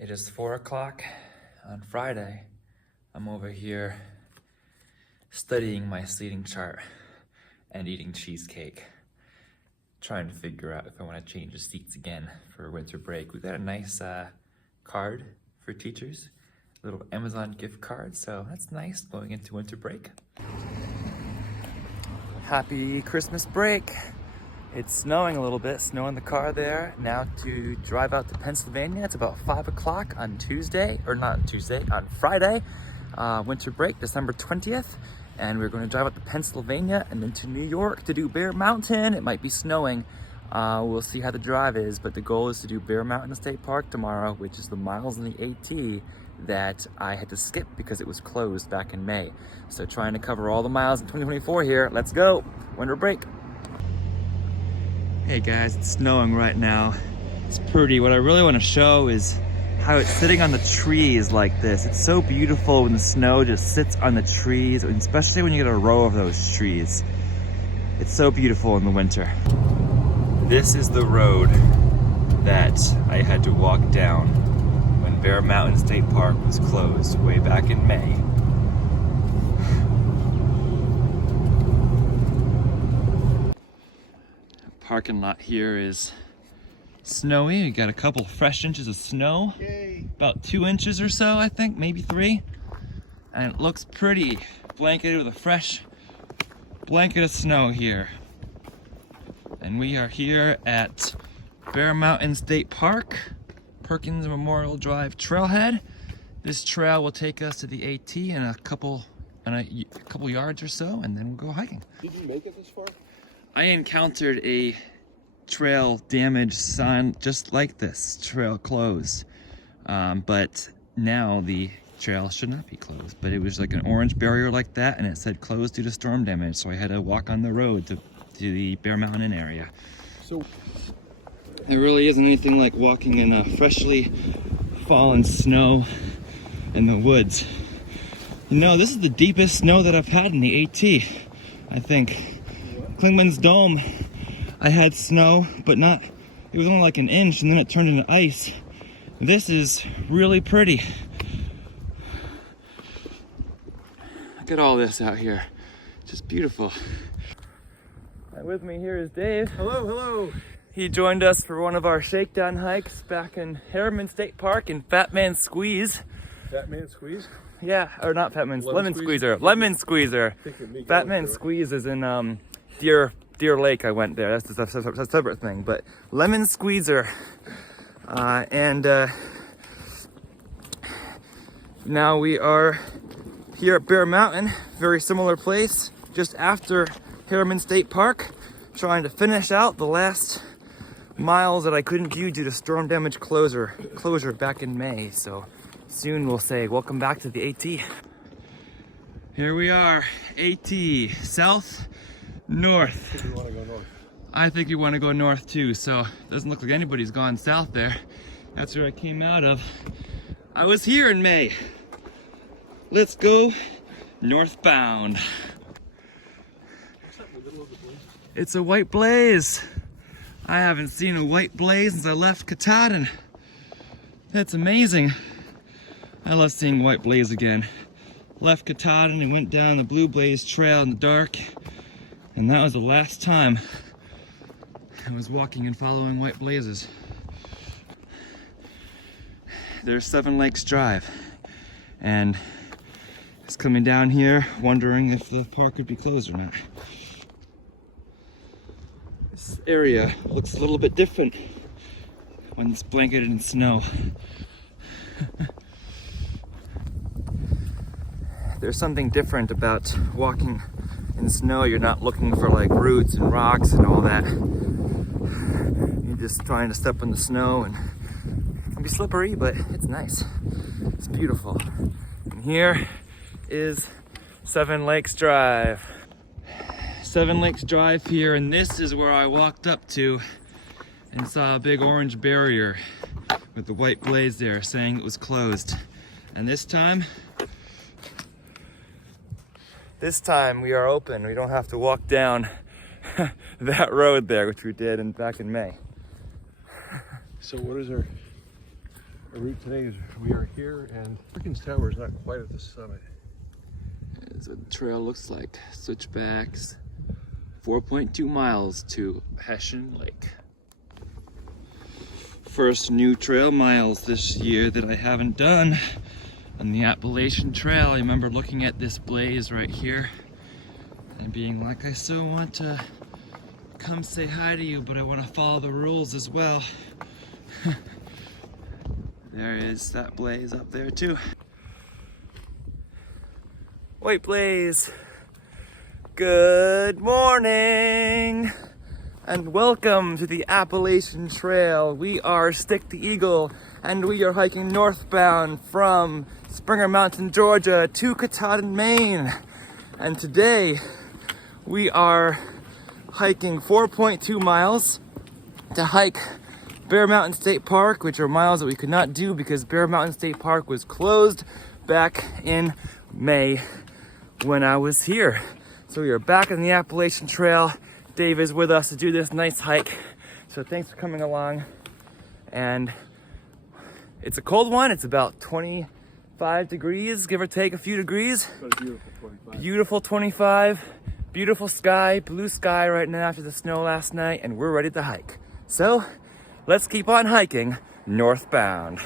It is 4 o'clock on Friday. I'm over here studying my sleeting chart and eating cheesecake. Trying to figure out if I want to change the seats again for winter break. We got a nice card for teachers, a little Amazon gift card, so that's nice going into winter break. Happy Christmas break. It's snowing a little bit, snow in the car there. Now to drive out to Pennsylvania. It's about 5 o'clock on Tuesday, or not on Tuesday, on Friday. Winter break, December 20th. And we're going to drive out to Pennsylvania and then to New York to do Bear Mountain. It might be snowing. We'll see how the drive is, but the goal is to do Bear Mountain State Park tomorrow, which is the miles in the AT that I had to skip because it was closed back in May. So trying to cover all the miles in 2024 here. Let's go, winter break. Hey guys, it's snowing right now. It's pretty. What I really want to show is how it's sitting on the trees like this. It's so beautiful when the snow just sits on the trees, and especially when you get a row of those trees. It's so beautiful in the winter. This is the road that I had to walk down when Bear Mountain State Park was closed way back in May. Parking lot here is snowy. We got a couple fresh inches of snow. Yay. About 2 inches or so, I think, maybe 3. And it looks pretty, blanketed with a fresh blanket of snow here. And we are here at Bear Mountain State Park, Perkins Memorial Drive Trailhead. This trail will take us to the AT in a couple yards or so, and then we'll go hiking. Did you make it this far? I encountered a trail damage sign just like this, trail closed. But now the trail should not be closed, but it was like an orange barrier like that, and it said closed due to storm damage. So I had to walk on the road to the Bear Mountain area. So there really isn't anything like walking in a freshly fallen snow in the woods. You know, this is the deepest snow that I've had in the AT, I think. Klingman's Dome, I had snow, but not, it was only like an inch and then it turned into ice. This is really pretty. Look at all this out here, just beautiful. And with me here is Dave. hello, hello. He joined us for one of our shakedown hikes back in Harriman State Park in Fat Man Squeeze. Fat Man Squeeze? Yeah, or not Fat Man, Lemon Squeeze? Squeezer. Lemon Squeezer. Fat Man Squeeze is in Deer Lake. I went there. That's a separate thing. But Lemon Squeezer, and now we are here at Bear Mountain, very similar place, just after Harriman State Park, trying to finish out the last miles that I couldn't do due to storm damage closure back in May. So soon we'll say welcome back to the AT. Here we are, AT, south, north. I think we want to go north. I think we want to go north too, so it doesn't look like anybody's gone south there. That's where I came out of. I was here in May. Let's go northbound. It's a white blaze. I haven't seen a white blaze since I left Katahdin. That's amazing. I love seeing white blaze again. Left Katahdin and went down the Blue Blaze Trail in the dark, and that was the last time I was walking and following white blazes. There's 7 Lakes Drive, and it's coming down here wondering if the park could be closed or not. This area looks a little bit different when it's blanketed in snow. There's something different about walking in snow. You're not looking for like roots and rocks and all that. You're just trying to step in the snow, and it can be slippery, but it's nice. It's beautiful. And here is 7 Lakes Drive. 7 Lakes Drive here, and this is where I walked up to and saw a big orange barrier with the white blaze there saying it was closed. And this time we are open. We don't have to walk down that road there, which we did back in May. So what is our Our route today is we are here, and Perkins Tower is not quite at the summit. As the trail looks like, switchbacks, 4.2 miles to Hessian Lake. First new trail miles this year that I haven't done on the Appalachian Trail. I remember looking at this blaze right here and being like, I so want to come say hi to you, but I want to follow the rules as well. There is that blaze up there too. White Blaze, good morning and welcome to the Appalachian Trail. We are Stick the Eagle and we are hiking northbound from Springer Mountain, Georgia to Katahdin, Maine. And today we are hiking 4.2 miles to hike Bear Mountain State Park, which are miles that we could not do because Bear Mountain State Park was closed back in May when I was here. So we are back on the Appalachian Trail. Dave is with us to do this nice hike. So thanks for coming along. And it's a cold one. It's about 25 degrees, give or take a few degrees. But a beautiful 25. Beautiful 25. Beautiful sky, blue sky right now after the snow last night, and we're ready to hike. So let's keep on hiking northbound.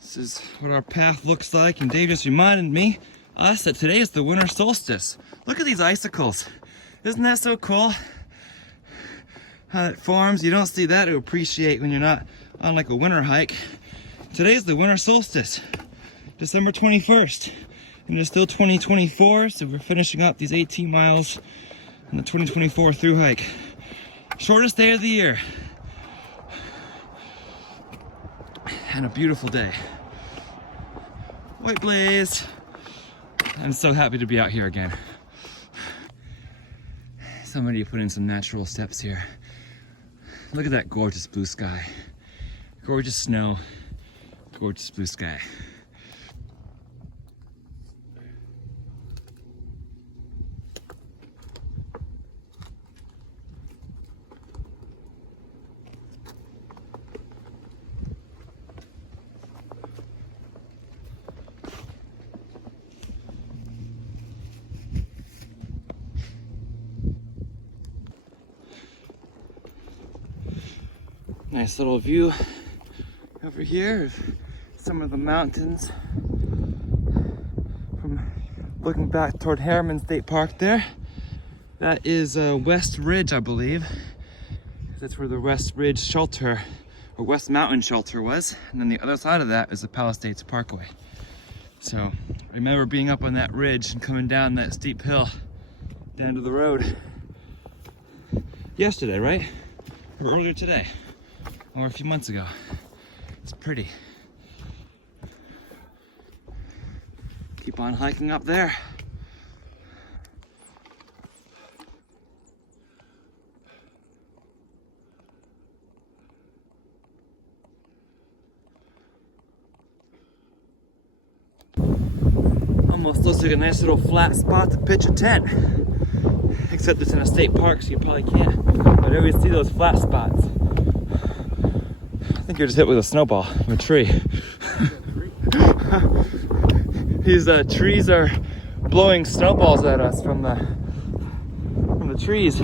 This is what our path looks like, and Dave just reminded us that today is the winter solstice. Look at these icicles. Isn't that so cool? How it forms. You don't see that to appreciate when you're not on like a winter hike. Today's the winter solstice, December 21st. And it's still 2024, so we're finishing up these 18 miles on the 2024 Thru-Hike. Shortest day of the year. And a beautiful day. White Blaze. I'm so happy to be out here again. Somebody put in some natural steps here. Look at that gorgeous blue sky. Gorgeous snow, gorgeous blue sky. Nice little view over here of some of the mountains from looking back toward Harriman State Park there. That is West Ridge, I believe. That's where the West Ridge shelter, or West Mountain shelter was. And then the other side of that is the Palisades Parkway. So I remember being up on that ridge and coming down that steep hill down to the road yesterday, right? Or earlier today. Or a few months ago. It's pretty. Keep on hiking up there. Almost looks like a nice little flat spot to pitch a tent. Except it's in a state park, so you probably can't. But I always see those flat spots. I think you're just hit with a snowball from a tree. These trees are blowing snowballs at us from the trees.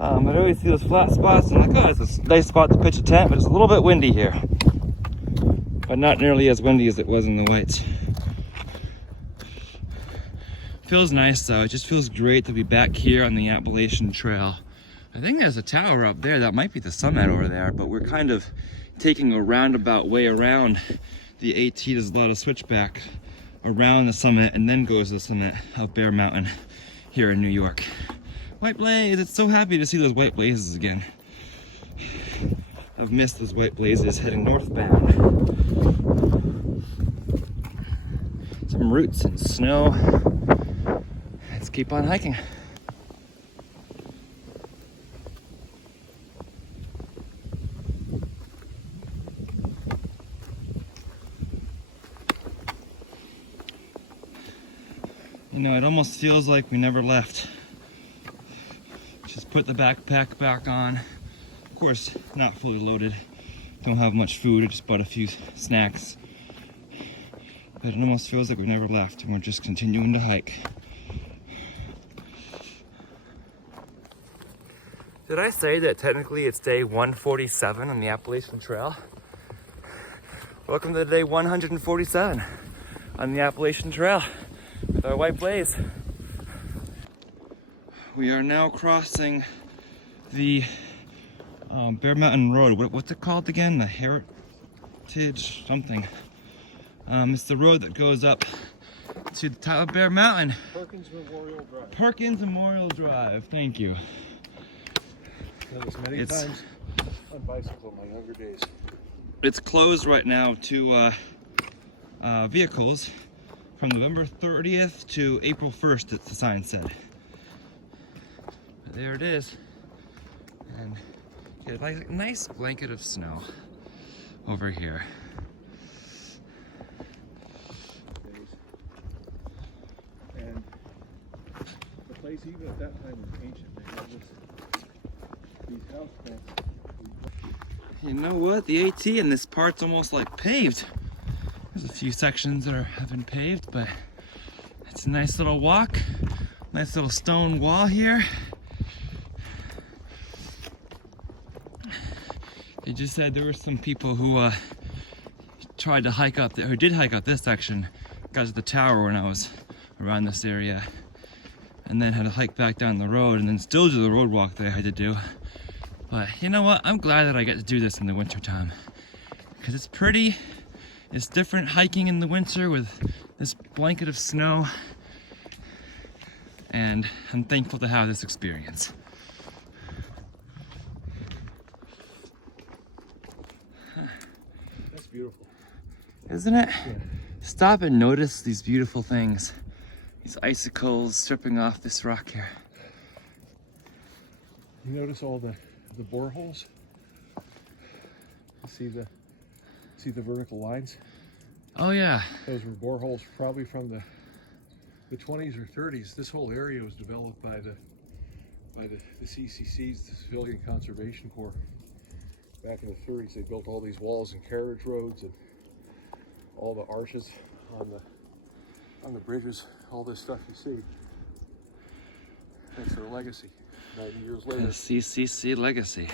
I always see those flat spots and I'm like, oh, it's a nice spot to pitch a tent, but it's a little bit windy here. But not nearly as windy as it was in the Whites. Feels nice though. It just feels great to be back here on the Appalachian Trail. I think there's a tower up there. That might be the summit over there, but we're kind of taking a roundabout way around the AT. There's a lot of switchback around the summit and then goes to the summit of Bear Mountain here in New York. White Blaze, it's so happy to see those white blazes again. I've missed those white blazes heading northbound. Some roots and snow. Let's keep on hiking. You know, it almost feels like we never left. Just put the backpack back on. Of course, not fully loaded. Don't have much food, I just bought a few snacks. But it almost feels like we never left and we're just continuing to hike. Did I say that technically it's day 147 on the Appalachian Trail? Welcome to day 147 on the Appalachian Trail with our white blaze. We are now crossing the Bear Mountain Road. What's it called again? The Heritage something. It's the road that goes up to the top of Bear Mountain. Perkins Memorial Drive. Perkins Memorial Drive, thank you. Done this many times on bicycle in my younger days. It's closed right now to vehicles from November 30th to April 1st, the sign said. But there it is. And get like a nice blanket of snow over here. And the place even at that time was ancient. They had these house plants. You know what? The AT in this part's almost like paved. There's a few sections that have been paved, but it's a nice little walk. Nice little stone wall here. They just said there were some people who tried to hike up, who did hike up this section, got to the tower when I was around this area, and then had to hike back down the road, and then still do the road walk that I had to do. But you know what? I'm glad that I get to do this in the winter time, because it's pretty. It's different hiking in the winter with this blanket of snow, and I'm thankful to have this experience. That's beautiful. Isn't it? Yeah. Stop and notice these beautiful things. These icicles stripping off this rock here. You notice all the boreholes? You see the vertical lines? Oh yeah. Those were boreholes probably from the 20s or 30s. This whole area was developed by the CCCs, the Civilian Conservation Corps. Back in the 30s, they built all these walls and carriage roads and all the arches on the bridges. All this stuff you see. That's their legacy. 90 years later. The CCC legacy.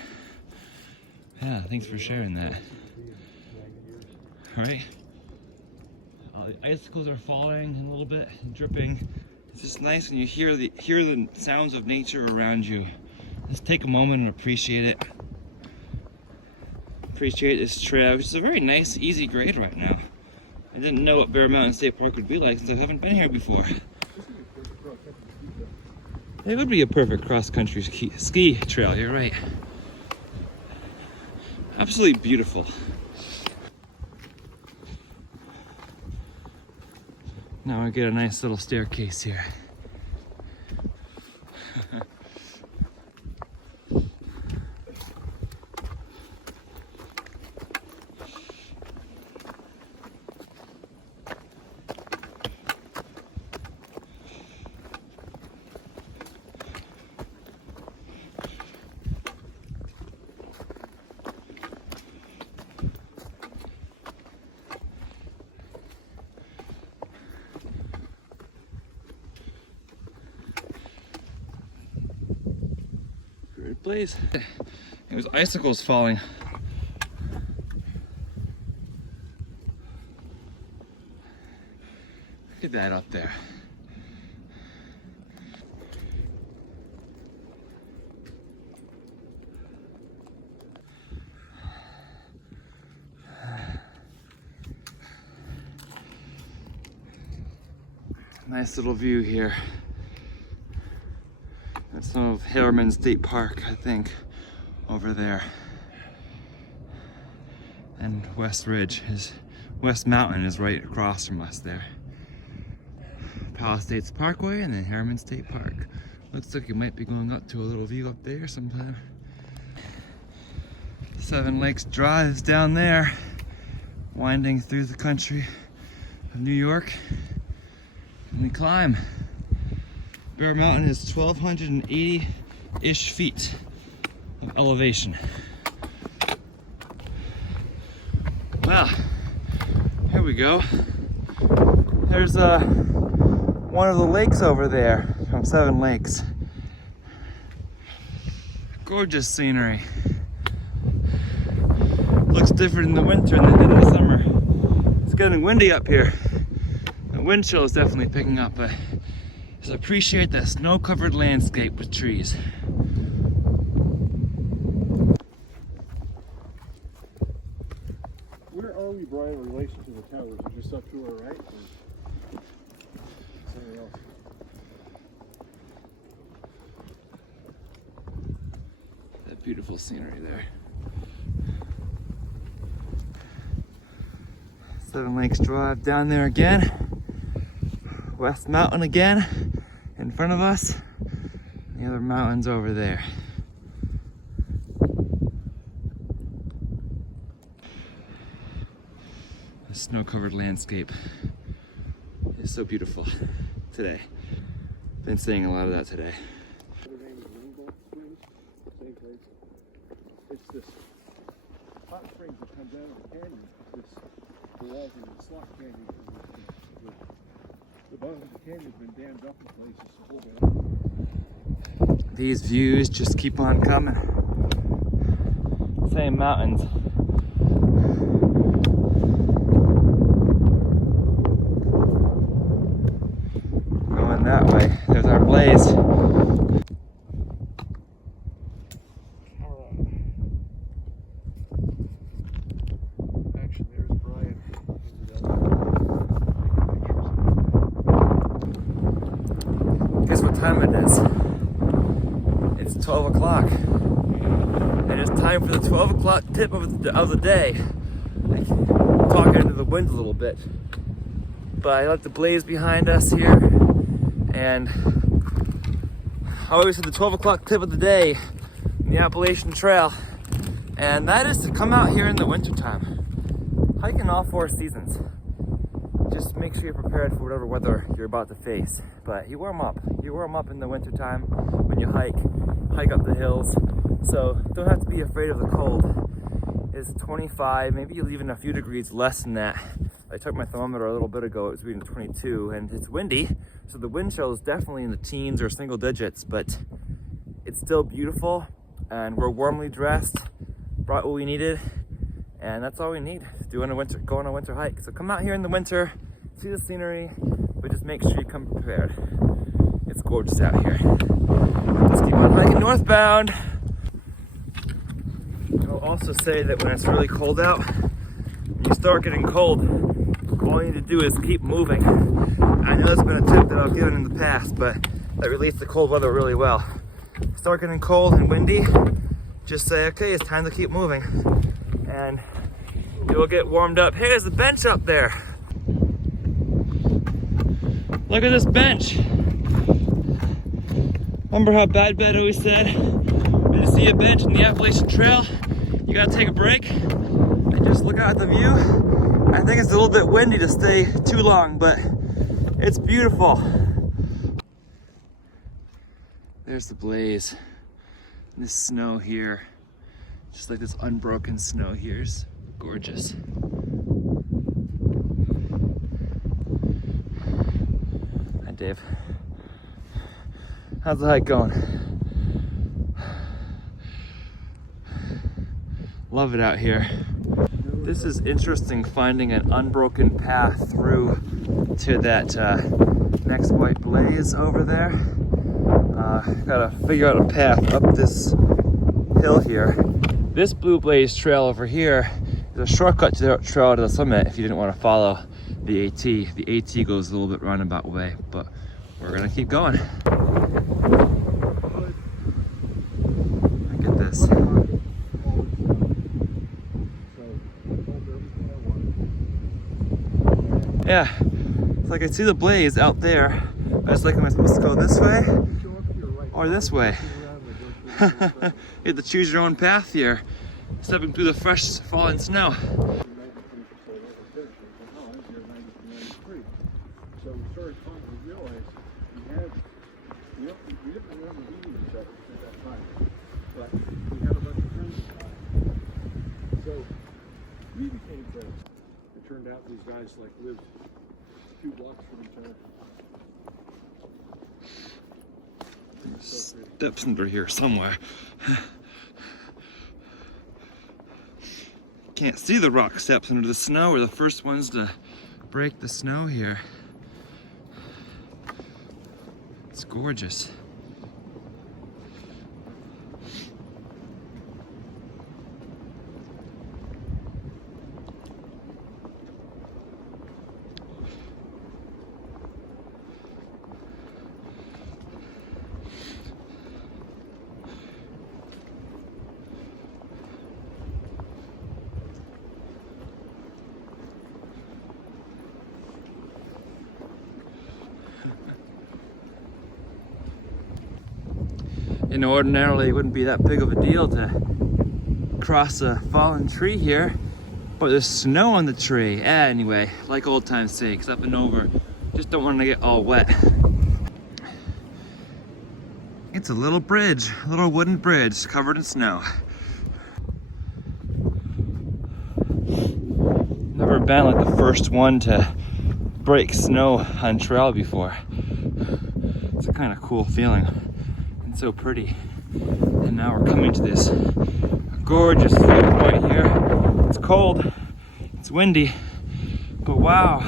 Yeah, thanks for sharing that. Right? The icicles are falling a little bit, dripping. It's just nice when you hear the sounds of nature around you. Just take a moment and appreciate it. Appreciate this trail, which is a very nice, easy grade right now. I didn't know what Bear Mountain State Park would be like since I haven't been here before. It would be a perfect cross-country ski trail, you're right. Absolutely beautiful. Now I get a nice little staircase here. Place. It was icicles falling. Look at that up there. Nice little view here. That's some of Harriman State Park, I think, over there. And West Mountain is right across from us there. Palisades Parkway and then Harriman State Park. Looks like you might be going up to a little view up there sometime. Seven Lakes Drive is down there, winding through the country of New York. And we climb. Bear Mountain is 1,280-ish feet of elevation. Wow, here we go. There's one of the lakes over there from 7 Lakes. Gorgeous scenery. Looks different in the winter than it did in the summer. It's getting windy up here. The wind chill is definitely picking up, but just appreciate that snow-covered landscape with trees. Where are we, Brian, in relation to the towers? Are just up to our right? Or something else? That beautiful scenery there. 7 Lakes Drive down there again. West Mountain again in front of us. The other mountains over there. The snow-covered landscape is so beautiful today. Been seeing a lot of that today. Same place. It's this hot springs that comes out of the canyon. The walls of the slot canyon. The bottom of the canyon's been dammed up in places to hold it up. These views just keep on coming. Same mountains. Going that way. There's our blaze. Actually, there's Brian. Guess what time it is? It's 12 o'clock. And it's time for the 12 o'clock tip of the day. I'm talking into the wind a little bit. But I like the blaze behind us here. And I always said the 12 o'clock tip of the day in the Appalachian Trail. And that is to come out here in the wintertime. Hike in all 4 seasons. Just make sure you're prepared for whatever weather you're about to face. But you warm up. You warm up in the wintertime when you hike up the hills. So don't have to be afraid of the cold. It's 25, maybe even a few degrees less than that. I took my thermometer a little bit ago, it was reading 22, and it's windy. So the wind chill is definitely in the teens or single digits, but it's still beautiful. And we're warmly dressed, brought what we needed. And that's all we need to go on a winter hike. So come out here in the winter, see the scenery, but just make sure you come prepared. It's gorgeous out here. Let's keep on hiking northbound. I'll also say that when it's really cold out, when you start getting cold, all you need to do is keep moving. I know that's been a tip that I've given in the past, but that relates to cold weather really well. Start getting cold and windy, just say, okay, it's time to keep moving. And you'll get warmed up. Hey, there's a bench up there. Look at this bench. Remember how Bad Bed always said, when you see a bench in the Appalachian Trail, you gotta take a break and just look out at the view. I think it's a little bit windy to stay too long, but it's beautiful. There's the blaze. This snow here, just like this unbroken snow here, is gorgeous. Hi, Dave. How's the hike going? Love it out here. This is interesting, finding an unbroken path through to that next white blaze over there. Gotta figure out a path up this hill here. This Blue Blaze trail over here is a shortcut to the trail to the summit if you didn't want to follow the AT. The AT goes a little bit roundabout way, but we're gonna keep going. Look at this. Yeah, it's like I see the blaze out there. I was like, am I supposed to go this way or this way? You have to choose your own path here, stepping through the fresh fallen snow. So we started trying to realize we have We didn't remember meeting each other at that time, but we had a bunch of friends in common. So we became friends. It turned out these guys like lived 2 blocks from each other. So pretty. Steps under here somewhere. Can't see the rock steps under the snow. We're the first ones to break the snow here. It's gorgeous. You know, ordinarily it wouldn't be that big of a deal to cross a fallen tree here, but there's snow on the tree. Anyway, like old time's sakes, up and over. Just don't want to get all wet. It's a little bridge, a little wooden bridge covered in snow. Never been like the first one to break snow on trail before. It's a kind of cool feeling. So pretty. And now we're coming to this gorgeous viewpoint here. It's cold, it's windy, but wow.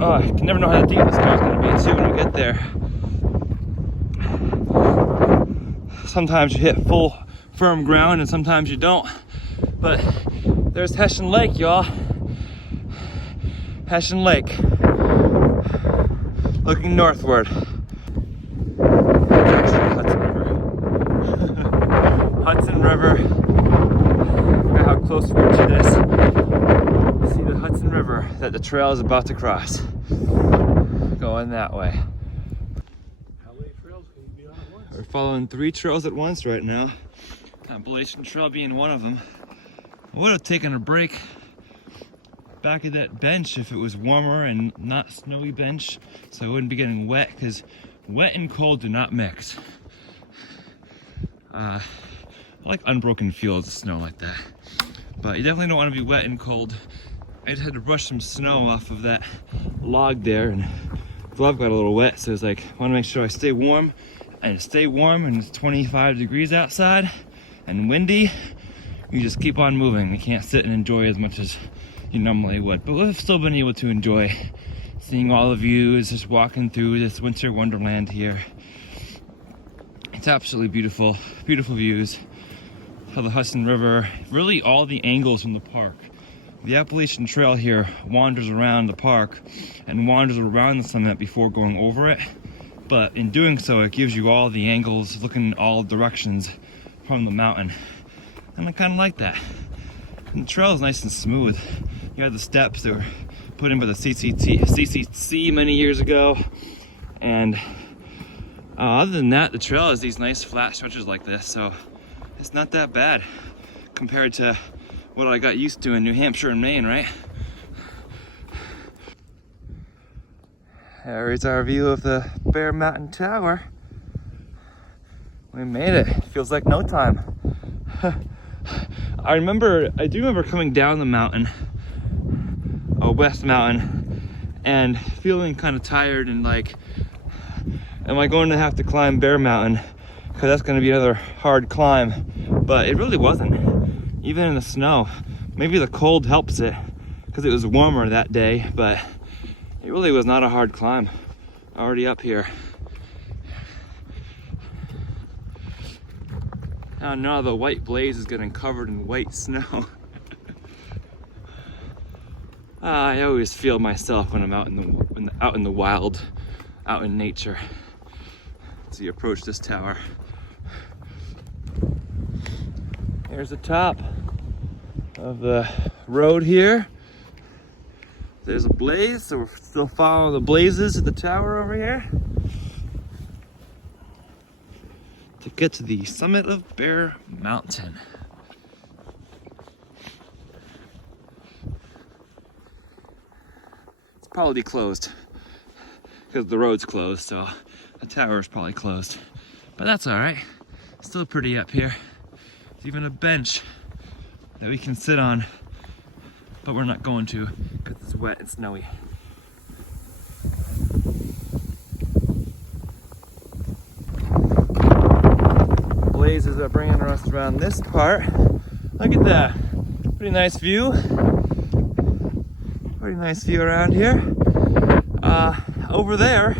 Oh, I can never know how deep the snow is going to be too when we get there. Sometimes you hit full firm ground and sometimes you don't. But there's Hessian Lake, y'all. Hessian Lake. Looking northward. Hudson River. Look at how close we are to this. You see the Hudson River that the trail is about to cross. Going that way. How many trails can you be on at once? We're following 3 trails at once right now. Appalachian Trail being one of them. I would have taken a break back at that bench if it was warmer and not snowy bench, so I wouldn't be getting wet, because wet and cold do not mix. I like unbroken fields of snow like that, but you definitely don't want to be wet and cold. I just had to brush some snow off of that log there, and the glove got a little wet, so it's like, I want to make sure I stay warm, and it's 25 degrees outside and windy. You just keep on moving. You can't sit and enjoy as much as you normally would, but we've still been able to enjoy seeing all the views, just walking through this winter wonderland here. It's absolutely beautiful, beautiful views of the Hudson River, really all the angles from the park. The Appalachian Trail here wanders around the park and wanders around the summit before going over it, but in doing so it gives you all the angles, looking in all directions from the mountain, and I kind of like that. And the trail is nice and smooth. You have the steps that were put in by the CCC many years ago, and other than that, the trail has these nice flat stretches like this, so it's not that bad compared to what I got used to in New Hampshire and Maine, right? There's our view of the Bear Mountain Tower. We made it. Feels like no time. I do remember coming down the mountain, West Mountain, and feeling kind of tired and like, am I going to have to climb Bear Mountain? Because that's going to be another hard climb. But it really wasn't. Even in the snow. Maybe the cold helps it, because it was warmer that day, but it really was not a hard climb. Already up here. Now the white blaze is getting covered in white snow. I always feel myself when I'm out in the wild, out in nature. As you approach this tower. Here's the top of the road here. There's a blaze, so we're still following the blazes at the tower over here to get to the summit of Bear Mountain. It's probably closed because the road's closed, so the tower is probably closed. But that's all right. Still pretty up here. There's even a bench that we can sit on, but we're not going to because it's wet and snowy. Blazes are bringing us around this part. Look at that. Pretty nice view. Pretty nice view around here. Over there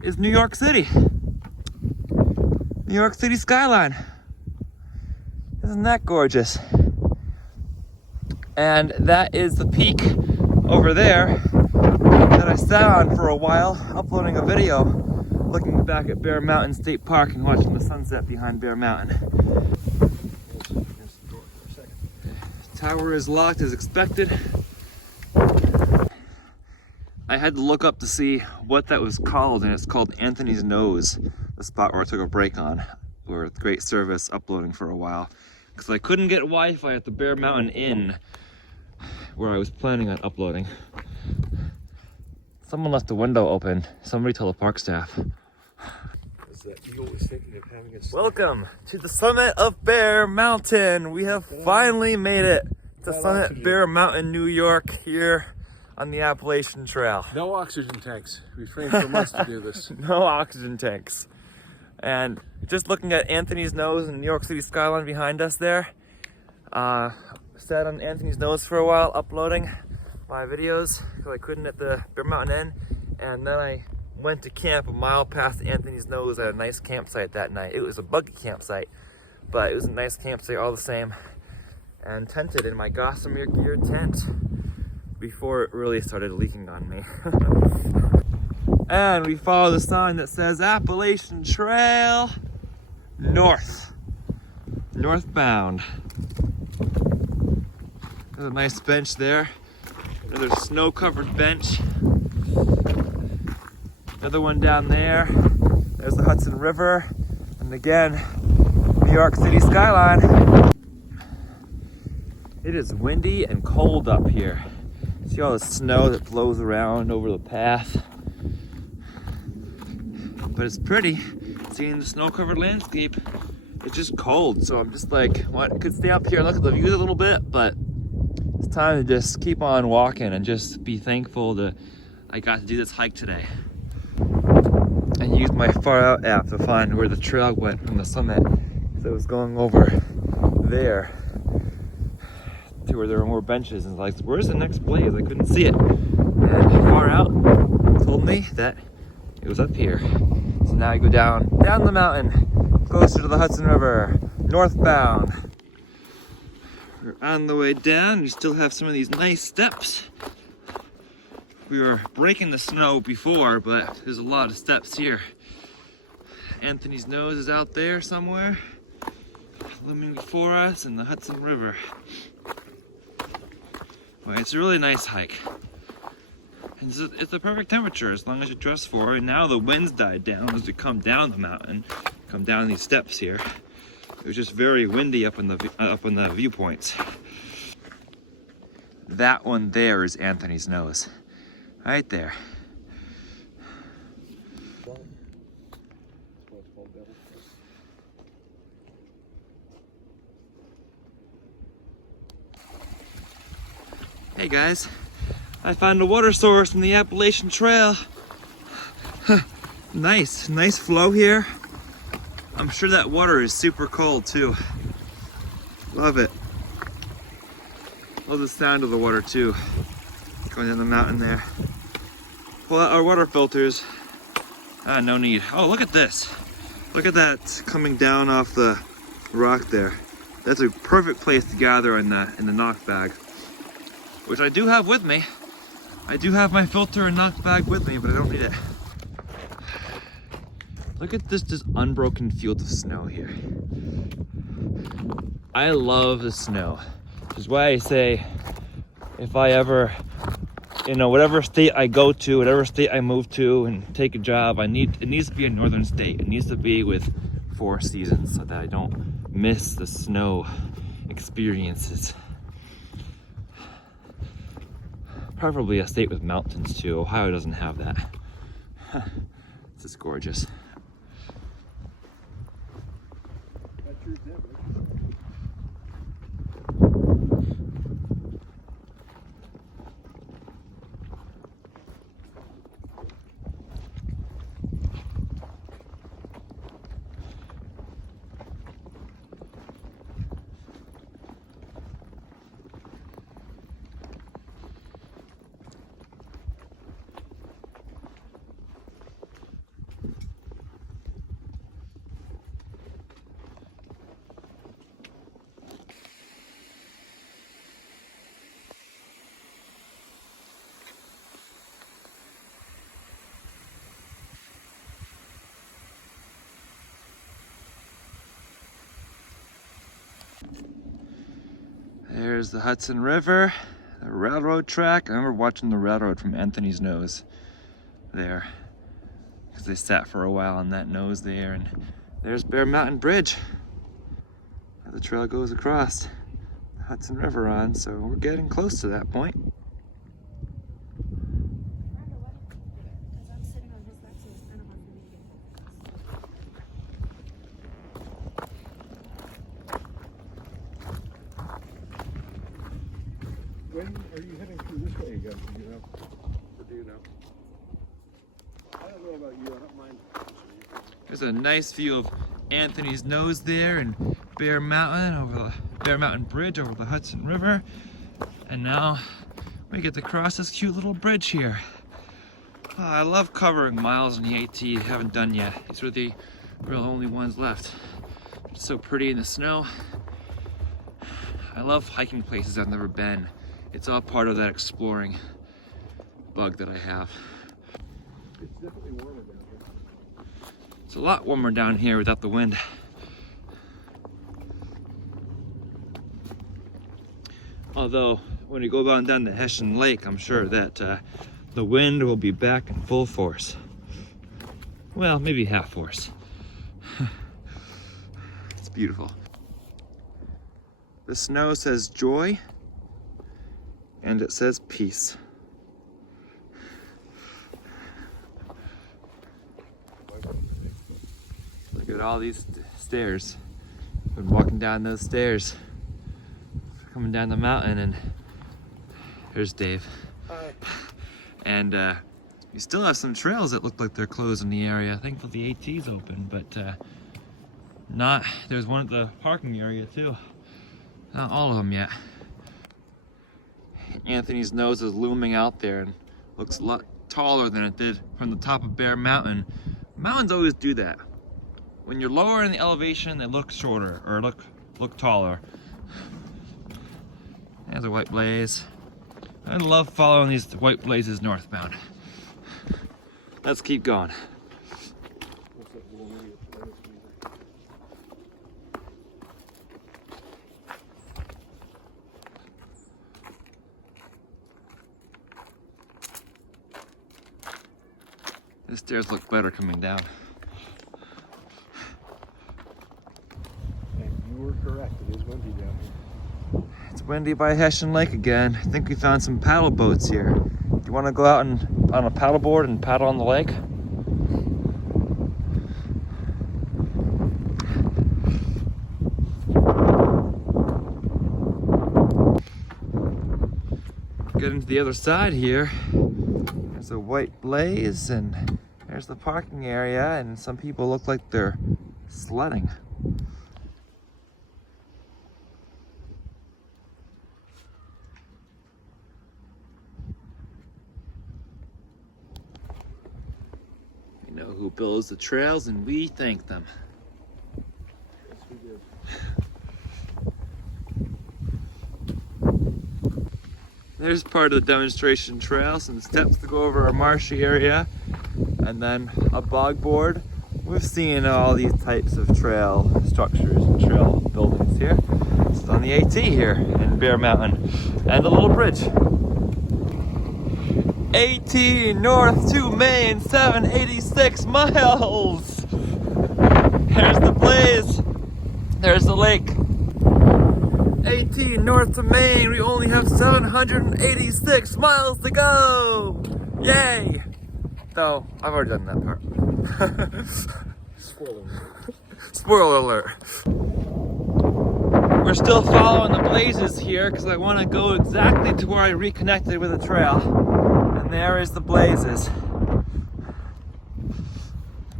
is New York City. New York City skyline. Isn't that gorgeous? And that is the peak over there that I sat on for a while, uploading a video, looking back at Bear Mountain State Park and watching the sunset behind Bear Mountain. Tower is locked as expected. I had to look up to see what that was called, and it's called Anthony's Nose, the spot where I took a break on. We're with great service uploading for a while, because I couldn't get Wi-Fi at the Bear Mountain Inn where I was planning on uploading. Someone left the window open. Somebody told the park staff. Is that eagle is thinking of having its... Welcome to the summit of Bear Mountain. We have finally made it to summit Bear Mountain, New York, here on the Appalachian Trail. No oxygen tanks. We trained for months to do this. No oxygen tanks. And just looking at Anthony's Nose and New York City skyline behind us there. Sat on Anthony's Nose for a while uploading my videos because I couldn't at the Bear Mountain Inn. And then I went to camp a mile past Anthony's Nose at a nice campsite that night. It was a buggy campsite, but it was a nice campsite all the same. And tented in my Gossamer Gear tent before it really started leaking on me. And we follow the sign that says Appalachian Trail northbound. There's a nice bench there. Another snow-covered bench. Another one down there. There's the Hudson River. And again, New York City skyline. It is windy and cold up here. See all the snow that blows around over the path. But it's pretty. Seeing the snow-covered landscape. It's just cold, so I'm just like, what? I could stay up here and look at the views a little bit, but it's time to just keep on walking and just be thankful that I got to do this hike today. And use my Far Out app to find where the trail went from the summit. So it was going over there to where there were more benches, and like, where's the next blaze? I couldn't see it. And Far Out told me that it was up here. So now I go down the mountain, closer to the Hudson River, northbound. We're on the way down. We still have some of these nice steps. We were breaking the snow before, but there's a lot of steps here. Anthony's Nose is out there somewhere, looming before us, in the Hudson River. Well, it's a really nice hike. It's the perfect temperature as long as you dress for it. And now the winds died down as we come down the mountain, come down these steps here. It was just very windy up in the viewpoints. That one there is Anthony's Nose, right there. Hey guys, I found a water source in the Appalachian Trail. Nice flow here. I'm sure that water is super cold too. Love it. Love the sound of the water too. Going down the mountain there. Pull out our water filters. No need. Oh, look at this. Look at that coming down off the rock there. That's a perfect place to gather in the knock bag, which I do have with me. I do have my filter and knock bag with me, but I don't need it. Look at this just unbroken field of snow here. I love the snow, which is why I say if I ever, whatever state I go to, whatever state I move to and take a job, it needs to be a northern state. It needs to be with 4 seasons so that I don't miss the snow experiences. Preferably a state with mountains too. Ohio doesn't have that. This is gorgeous. That's your zip. There's the Hudson River, the railroad track. I remember watching the railroad from Anthony's Nose there, because they sat for a while on that nose there. And there's Bear Mountain Bridge, where the trail goes across the Hudson River on, so we're getting close to that point. When are you heading through this way again? Do you know? Or do you know? I don't know about you. I don't mind. There's a nice view of Anthony's Nose there and Bear Mountain over the Bear Mountain Bridge over the Hudson River. And now we get to cross this cute little bridge here. I love covering miles on the AT I haven't done yet. These were the real only ones left. It's so pretty in the snow. I love hiking places I've never been. It's all part of that exploring bug that I have. It's definitely warmer down here. It's a lot warmer down here without the wind. Although, when you go down the Hessian Lake, I'm sure that the wind will be back in full force. Well, maybe half force. It's beautiful. The snow says joy, and it says peace. Look at all these stairs. I've been walking down those stairs, coming down the mountain, and there's Dave. Hi. And we still have some trails that look like they're closed in the area. Thankfully the AT's open, but not. There's one at the parking area too. Not all of them yet. Anthony's Nose is looming out there and looks a lot taller than it did from the top of Bear Mountain. Mountains always do that. When you're lower in the elevation, they look shorter or look taller. There's a white blaze. I love following these white blazes northbound. Let's keep going. What's that little idiot? The stairs look better coming down. And you were correct. It is windy down here. It's windy by Hessian Lake again. I think we found some paddle boats here. Do you want to go out on a paddle board and paddle on the lake? Get into the other side here. There's a white blaze and there's the parking area, and some people look like they're sledding. We know who builds the trails and we thank them. Yes, we did. There's part of the demonstration trail, some steps to go over a marshy area, and then a bog board. We've seen all these types of trail structures and trail buildings here. It's on the AT here in Bear Mountain, and a little bridge. AT north to Maine, 786 miles. There's the blaze. There's the lake. 18 north to Maine, we only have 786 miles to go! Yay! Though, I've already done that part. Spoiler. Spoiler alert. We're still following the blazes here because I want to go exactly to where I reconnected with the trail. And there is the blazes.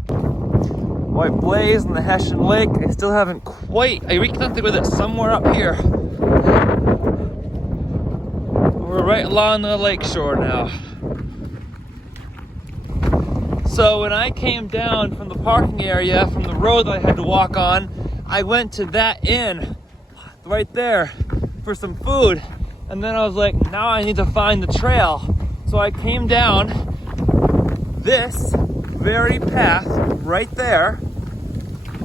White Blaze and the Hessian Lake. I still haven't quite, I reconnected with it somewhere up here. We're right along the lake shore now. So when I came down from the parking area, from the road that I had to walk on, I went to that inn right there for some food. And then I was like, now I need to find the trail. So I came down this very path right there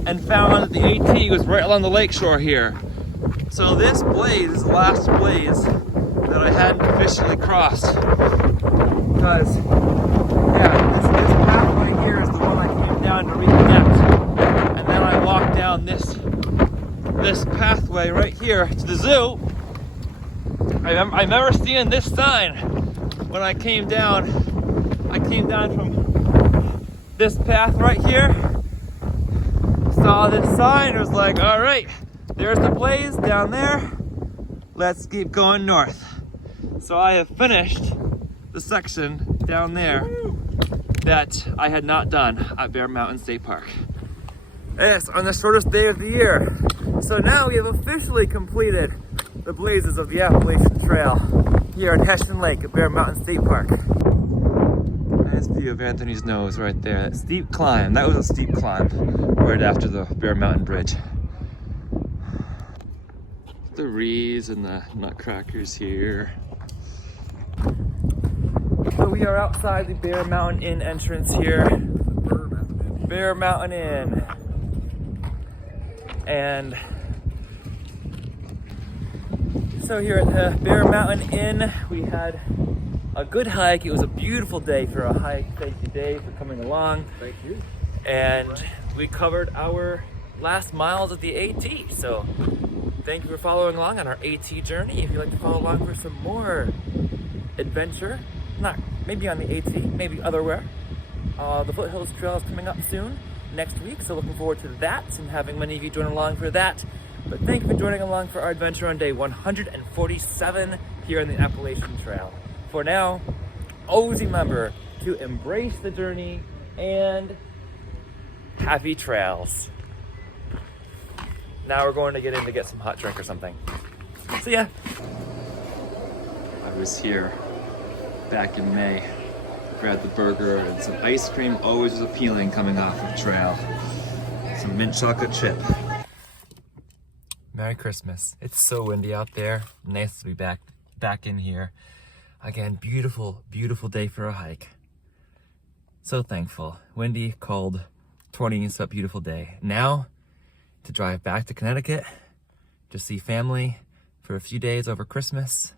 and found that the AT was right along the lake shore here. So this blaze is the last blaze that I hadn't officially crossed. Because, yeah, this path right here is the one I came down to reconnect. And then I walked down this pathway right here to the zoo. I remember seeing this sign when I came down. I came down from this path right here, saw this sign, it was like, all right, there's the blaze down there, let's keep going north. So I have finished the section down there that I had not done at Bear Mountain State Park. Yes, on the shortest day of the year. So now we have officially completed the blazes of the Appalachian Trail here at Hessian Lake at Bear Mountain State Park. Nice view of Anthony's Nose right there. That steep climb, that was a steep climb right after the Bear Mountain Bridge. The Rees and the Nutcrackers here. So we are outside the Bear Mountain Inn entrance here. Bear Mountain Inn. And so here at the Bear Mountain Inn, we had a good hike. It was a beautiful day for a hike. Thank you, Dave, for coming along. Thank you. And we covered our last miles of the AT. So thank you for following along on our AT journey. If you'd like to follow along for some more adventure, not maybe on the AT, maybe otherwhere, the Foothills Trail is coming up soon, next week. So looking forward to that and having many of you join along for that. But thank you for joining along for our adventure on day 147 here on the Appalachian Trail. For now, always remember to embrace the journey and happy trails. Now we're going to get in to get some hot drink or something. See ya. I was here back in May. Grabbed the burger and some ice cream. Always was appealing coming off of trail. Some mint chocolate chip. Merry Christmas. It's so windy out there. Nice to be back in here. Again, beautiful, beautiful day for a hike. So thankful. Windy, cold, 20s, but beautiful day. Now, to drive back to Connecticut, to see family for a few days over Christmas,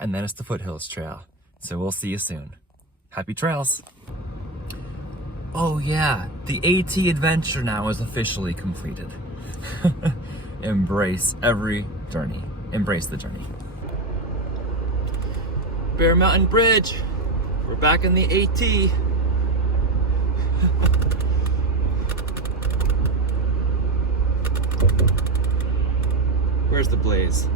and then it's the Foothills Trail. So we'll see you soon. Happy trails. Oh yeah, the AT adventure now is officially completed. Embrace every journey. Embrace the journey. Bear Mountain Bridge. We're back in the AT. Where's the blaze?